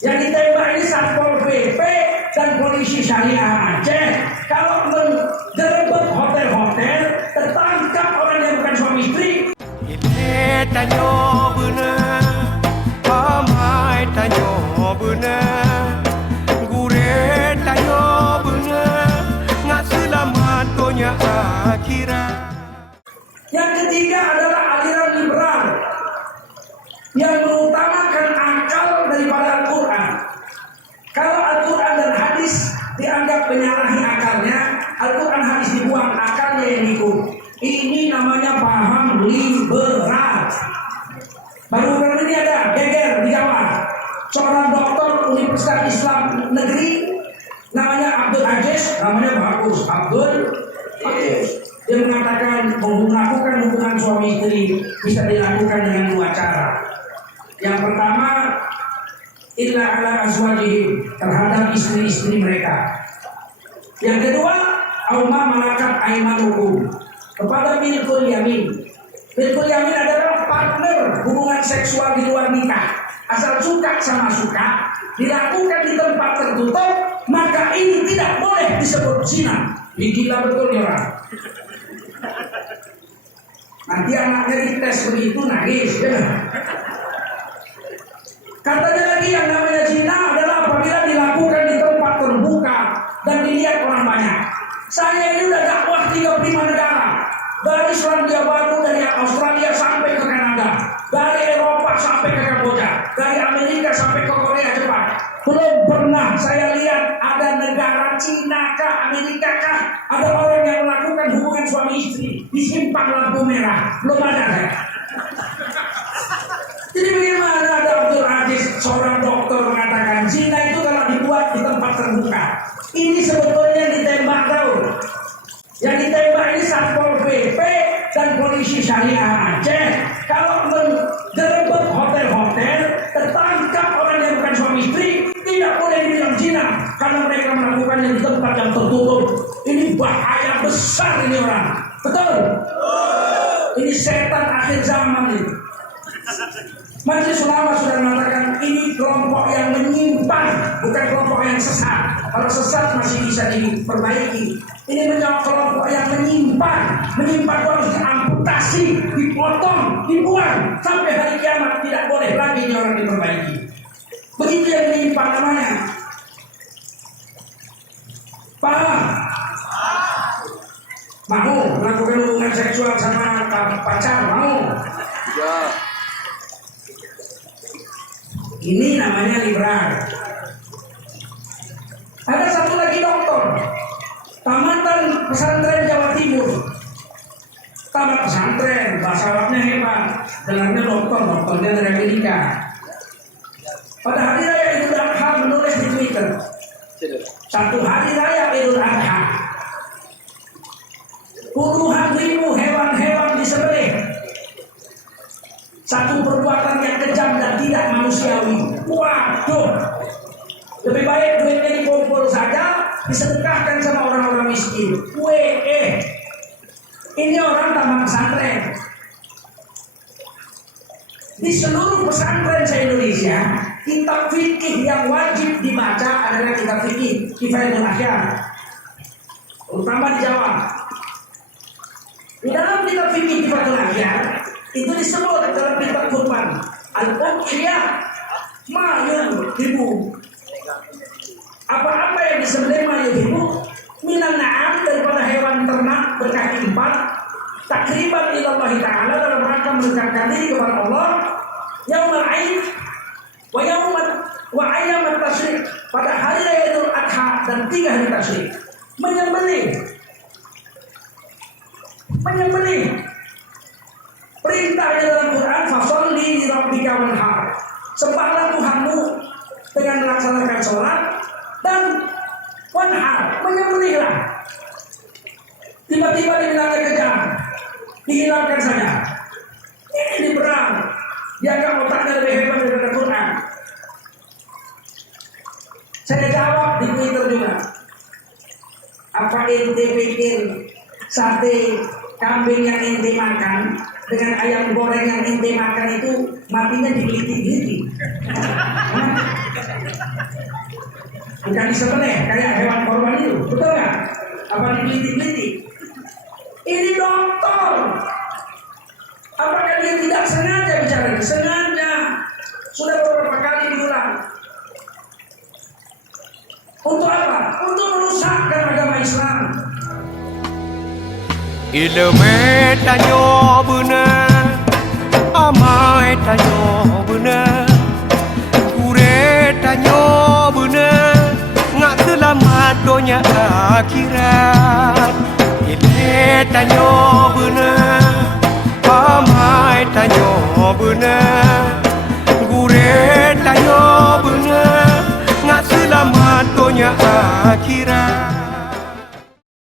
Yang ditembak ini Satpol PP dan polisi syariah Aceh. Kalau menggerebek hotel-hotel, tertangkap orang yang bukan suami istri. Ile tanyo bener, pamai tanyo bener, gure tanyo bener, nggak selamat dunia akhirat. Yang ketiga adalah aliran liberal yang mengutamakan akal daripada Al-Quran. Kalau Al-Quran dan hadis dianggap menyalahi akalnya, Al-Quran hadis dibuang, akalnya yang ikut. Ini namanya paham liberal. Baru-baru ini ada geger di Jawa, seorang doktor Universitas Islam Negeri, namanya Abdul Aziz, namanya bagus, Abdul Aziz. Dia mengatakan melakukan hubungan suami istri bisa dilakukan dengan dua cara. Yang pertama, illa ala azwajihim, terhadap istri-istri mereka. Yang kedua, auma malakat aimanuhum, kepada milkul yamin. Milkul yamin adalah partner hubungan seksual di luar nikah. Asal suka sama suka, dilakukan di tempat tertutup, maka ini tidak boleh disebut zina. Gila betul ya orang. Nanti anaknya dites begitu nangis, ya. Katanya lagi yang namanya zina adalah apabila dilakukan di tempat terbuka dan dilihat orang banyak. Saya ini udah dakwah 35 negara, dari Selandia Baru, dari Australia sampai ke Kanada, dari Eropa sampai ke Kamboja, dari Amerika sampai ke Korea Jepang. Belum pernah saya lihat ada negara Cina kah, Amerika kah, ada orang yang melakukan hubungan suami istri di simpang lampu merah. Belum ada saya. Jadi bagaimana ada Abdul Aziz, seorang dokter, mengatakan zina itu kalau dibuat di tempat terbuka. Ini sebetulnya ditembak tahu. Yang ditembak ini Satpol PP dan polisi syariah Aceh. Kalau menggerebek hotel-hotel, tertangkap orang yang bukan suami istri, tidak boleh dibilang zina karena mereka melakukannya di tempat yang tertutup. Ini bahaya besar ini orang. Betul? Ini setan akhir zaman ini. Majelis Ulama sudah mengatakan ini kelompok yang menyimpang, bukan kelompok yang sesat. Kalau sesat masih bisa diperbaiki. Ini menjadi kelompok yang menyimpang. Menyimpang itu harus diamputasi, dipotong, dibuang sampai hari kiamat, tidak boleh lagi ini orang diperbaiki. Begitu yang menyimpang namanya. Paham? Mau melakukan hubungan seksual sama pacar? Mau? Ya. Ini namanya liberal. Ada satu lagi dokter, tamatan pesantren Jawa Timur. Tamat pesantren, bahasa Arabnya hebat, gelarnya dokter, dokternya dari Amerika. Pada hari raya Idul Adha menulis di Twitter, satu hari raya Idul Adha, puluhan ribu hewan-hewan disembelih. Satu perbuatan yang kejam dan tidak manusiawi. Waduh, lebih baik duitnya dikumpul saja, disedekahkan sama orang-orang miskin. Ini orang tamat pesantren. Di seluruh pesantren se-Indonesia, kitab fikih yang wajib dibaca adalah kitab fikih Kifayatul Ahyar, terutama di Jawa. Di dalam kitab fikih Kifayatul Ahyar itu disebut dalam kitab kurban al-udhiyah ma yuhibbu. Apa-apa yang disembelih ma yuhibbu minan na'am, daripada hewan ternak berkaki 4, takriban ila Allah Ta'ala, dalam rangka mendekatkan diri kepada Allah, yaumul aid wa ayyamat tasyrik, pada hari raya Idul Adha dan 3 hari tasyrik. Menyembelih perintahnya dalam Quran, fasholli li rabbika wanhar, sembahlah Tuhanmu dengan melaksanakan sholat dan wanhar, menyembelihlah. Tiba-tiba dibilangnya kejam, dihilangkan saja. Ini liberal, dianggap otaknya lebih hebat daripada Quran. Saya jawab di Twitter juga, apa ente pikir sate kambing yang ente makan dengan ayam goreng yang ente makan itu matinya digeliti-geliti? bukan disembelih kayak hewan korban itu, betul nggak? Apa dipeliti-peliti? Ini dokter. Apakah dia tidak sengaja bicara ini? Sengaja. Sudah beberapa kali diulang. Untuk apa? Untuk merusakkan agama Islam. Ilmu tanyo benar, amai tanyo benar, gure tanyo benar, ngak selamat dunia akhirat. Ilmu tanyo benar, amai tanyo benar, gure tanyo benar, ngak selamat dunia akhirat.